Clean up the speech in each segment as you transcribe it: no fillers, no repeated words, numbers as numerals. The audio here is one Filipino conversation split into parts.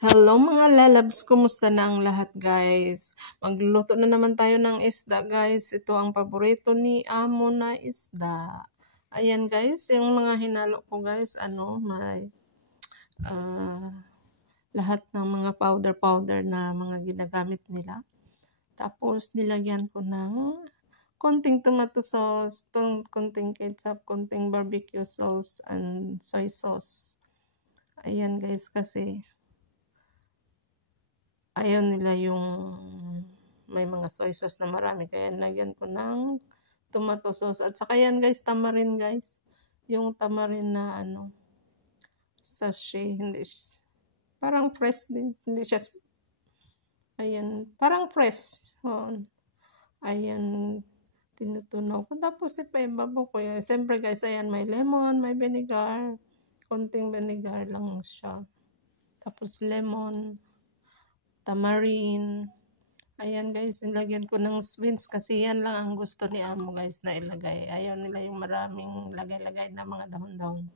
Hello mga lalabs, kumusta na ang lahat guys? Magluluto na naman tayo ng isda guys. Ito ang paborito ni Amo na isda. Ayan guys, yung mga hinalo ko guys, may lahat ng mga powder na mga ginagamit nila. Tapos nilagyan ko ng konting tomato sauce, konting ketchup, konting barbecue sauce, and soy sauce. Ayan guys, kasi ayaw nila yung may mga soy sauce na marami. Kaya nagyan ko ng tomato sauce. At saka yan guys, tamarin guys. Yung tamarin na sachet. Hindi, parang fresh din. Hindi siya, ayan, parang fresh. Oh, ayan, tinutunaw ko. Tapos ipaibabaw ko yan. Siyempre guys, ayan, may lemon, may vinegar. Konting vinegar lang siya. Tapos lemon, tamarin. Ayan guys, nilagyan ko ng beans kasi yan lang ang gusto ni Amo guys na ilagay. Ayaw nila yung maraming lagay-lagay na mga dahon-dahon.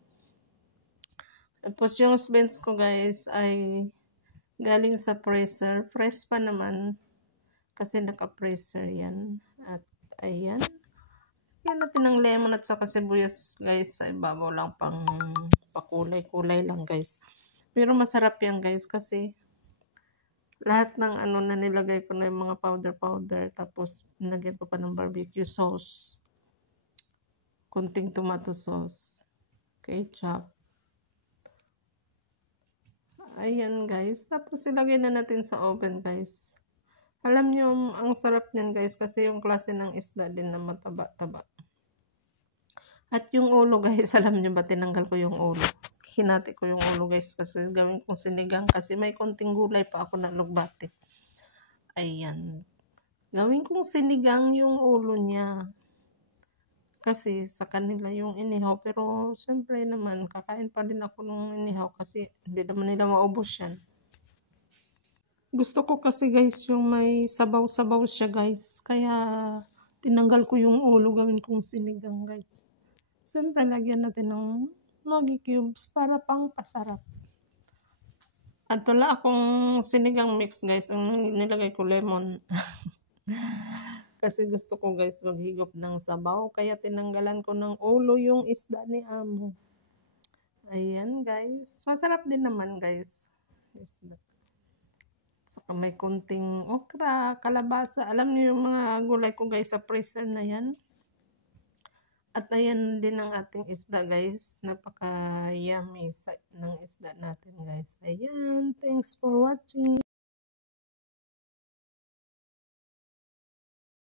Tapos yung beans ko guys ay galing sa freezer. Fresh pa naman kasi naka-freezer yan. At ayan. Yan natin ng lemon at saka sibuyas guys. Sa ibabaw lang pang pakulay-kulay lang guys. Pero masarap yan guys kasi lahat ng na nilagay ko na yung mga powder, tapos nilagyan ko pa ng barbecue sauce, kunting tomato sauce, ketchup. Ayan guys, tapos ilagay na natin sa oven guys. Alam nyo, ang sarap niyan guys kasi yung klase ng isda din na mataba-taba. At yung ulo guys, alam nyo ba, tinanggal ko yung ulo. Hinati ko yung ulo guys kasi gawin kong sinigang kasi may konting gulay pa ako na lugbati. Ayan. Gawin kong sinigang yung ulo niya. Kasi sa kanila yung inihaw. Pero syempre naman, kakain pa din ako ng inihaw kasi hindi naman nila maubos yan. Gusto ko kasi guys yung may sabaw-sabaw siya guys. Kaya tinanggal ko yung ulo, gawin kong sinigang guys. Syempre lagyan natin ng Maggi cubes para pang pasarap. At wala akong sinigang mix guys. Ang nilagay ko lemon. Kasi gusto ko guys maghigop ng sabaw. Kaya tinanggalan ko ng ulo yung isda ni Amo. Ayan guys. Masarap din naman guys. Isda. Saka may kunting okra, kalabasa. Alam niyo yung mga gulay ko guys sa freezer na yan. At ayan din ang ating isda guys. Napaka yummy ng isda natin guys. Ayan. Thanks for watching.